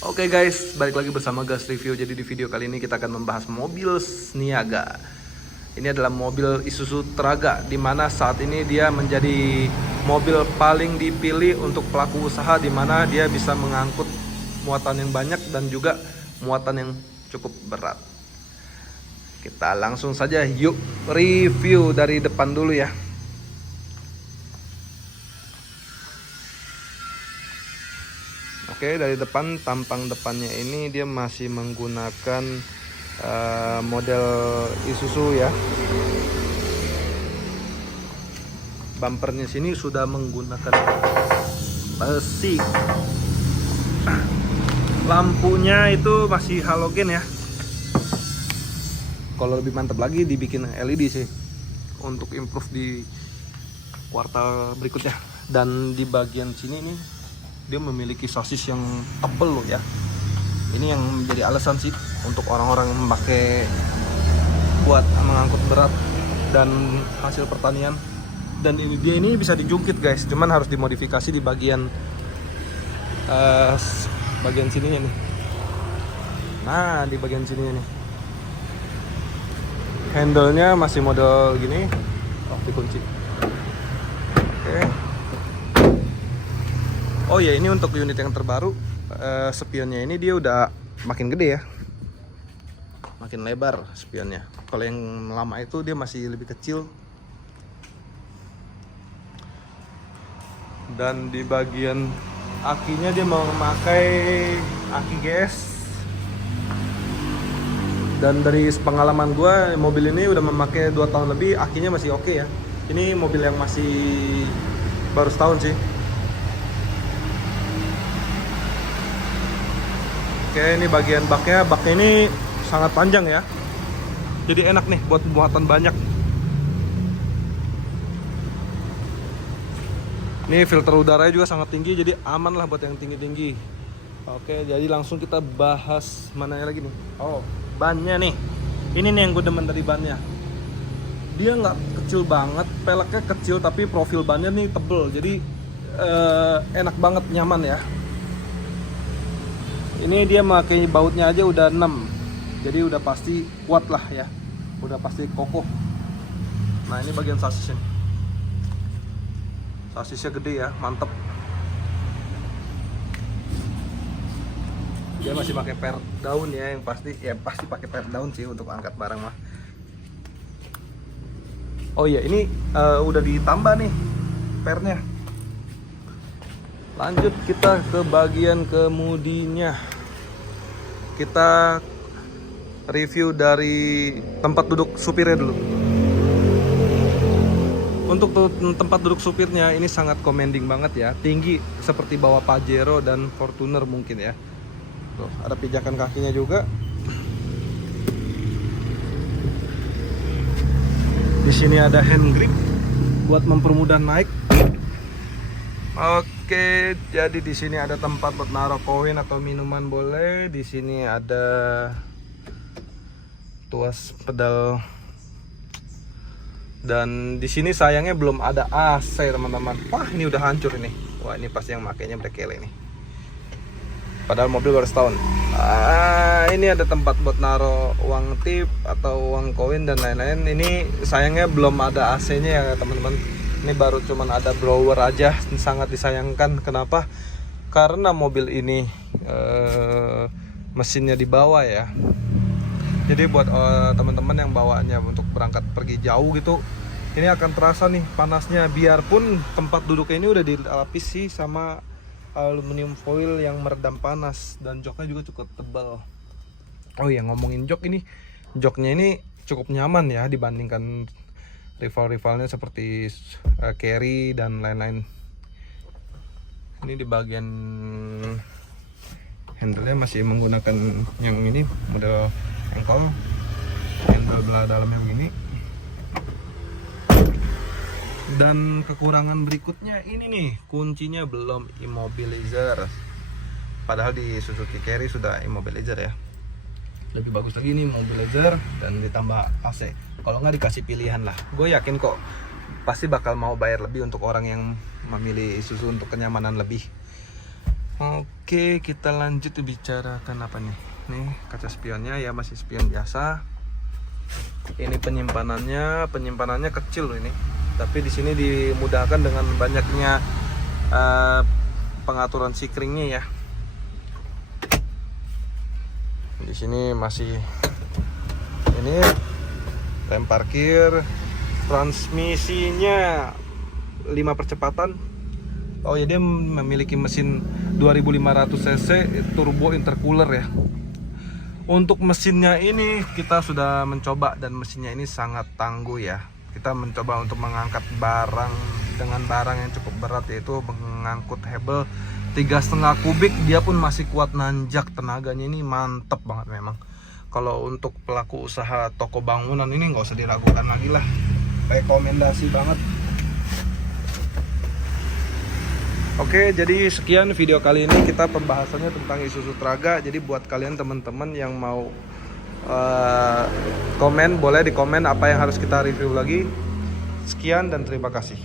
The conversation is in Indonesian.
Oke guys, balik lagi bersama Gas Review. Jadi di video kali ini kita akan membahas mobil Niaga. Ini adalah mobil Isuzu Traga, di mana saat ini dia menjadi mobil paling dipilih untuk pelaku usaha, di mana dia bisa mengangkut muatan yang banyak dan juga muatan yang cukup berat. Kita langsung saja yuk review dari depan dulu ya. Oke, dari depan, tampang depannya ini dia masih menggunakan model Isuzu ya. Bumpernya sini sudah menggunakan besi. Lampunya itu masih halogen ya. Kalau lebih mantap lagi dibikin LED sih untuk improve di kuartal berikutnya. Dan di bagian sini nih dia memiliki sasis yang tebel loh ya. Ini yang menjadi alasan sih untuk orang-orang yang memakai buat mengangkut berat dan hasil pertanian. Dan ini bisa dijungkit guys, cuman harus dimodifikasi di bagian sininya nih. Nah, di bagian sininya nih, handle-nya masih model gini, dikunci. Oke. Oh ya, ini untuk unit yang terbaru, spionnya ini dia udah makin gede ya, makin lebar spionnya. Kalau yang lama itu dia masih lebih kecil. Dan di bagian akinya dia memakai aki GS. Dan dari pengalaman gue, mobil ini udah memakai 2 tahun lebih, akinya masih oke ya. Ini mobil yang masih baru setahun sih. Oke, ini bagian baknya. Baknya ini sangat panjang ya, jadi enak nih buat muatan banyak. Ini filter udaranya juga sangat tinggi, jadi aman lah buat yang tinggi-tinggi. Oke, jadi langsung kita bahas mana lagi nih. Oh, bannya nih. Ini nih yang gue demen dari bannya. Dia nggak kecil banget, peleknya kecil tapi profil bannya nih tebel. Jadi enak banget, nyaman ya. Ini dia pakai bautnya aja udah 6. Jadi udah pasti kuat lah ya. Udah pasti kokoh. Nah, ini bagian sasisnya. Sasisnya gede ya, mantep. Dia masih pakai per daun ya, yang pasti pakai per daun sih untuk angkat barang mah. Oh iya, ini udah ditambah nih pernya. Lanjut kita ke bagian kemudinya. Kita review dari tempat duduk supirnya dulu. Untuk tempat duduk supirnya ini sangat commanding banget ya. Tinggi seperti bawah Pajero dan Fortuner mungkin ya. Tuh, ada pijakan kakinya juga. Di sini ada hand grip buat mempermudah naik. Oke, jadi di sini ada tempat buat naruh koin atau minuman boleh. Di sini ada tuas pedal. Dan di sini sayangnya belum ada AC, teman-teman. Wah, ini udah hancur ini. Wah, ini pasti yang makainya brekele nih. Padahal mobil baru setahun. Ini ada tempat buat naruh uang tip atau uang koin dan lain-lain. Ini sayangnya belum ada AC-nya ya, teman-teman. Ini baru cuman ada blower aja, sangat disayangkan. Kenapa? Karena mobil ini mesinnya di bawah ya. Jadi buat teman-teman yang bawanya untuk berangkat pergi jauh gitu, ini akan terasa nih panasnya. Biarpun tempat duduknya ini udah dilapisi sama aluminium foil yang meredam panas, dan joknya juga cukup tebal. Oh iya, ngomongin jok, ini joknya ini cukup nyaman ya dibandingkan rival-rivalnya seperti Carry dan lain-lain. Ini di bagian handle-nya masih menggunakan yang ini, model ankle, handle belah dalam yang ini. Dan kekurangan berikutnya ini nih, kuncinya belum immobilizer. Padahal di Suzuki Carry sudah immobilizer ya. Lebih bagus lagi nih immobilizer dan ditambah AC. Kalau nggak dikasih pilihan lah, gue yakin kok pasti bakal mau bayar lebih untuk orang yang memilih Isuzu untuk kenyamanan lebih. Oke, kita lanjut bicarakan apa nih? Nih kaca spionnya ya masih spion biasa. Ini penyimpanannya kecil loh ini. Tapi di sini dimudahkan dengan banyaknya pengaturan sikringnya ya. Di sini masih ini rem parkir, transmisinya 5 percepatan. Oh ya, dia memiliki mesin 2500 cc turbo intercooler ya. Untuk mesinnya ini kita sudah mencoba dan mesinnya ini sangat tangguh ya. Kita mencoba untuk mengangkat barang dengan barang yang cukup berat, yaitu mengangkut hebel 3,5 kubik. Dia pun masih kuat nanjak, tenaganya ini mantep banget memang. Kalau untuk pelaku usaha toko bangunan ini nggak usah diragukan lagi lah, rekomendasi banget. Oke, jadi sekian video kali ini, kita pembahasannya tentang Isuzu Traga. Jadi buat kalian teman-teman yang mau komen, boleh di komen apa yang harus kita review lagi. Sekian dan terima kasih.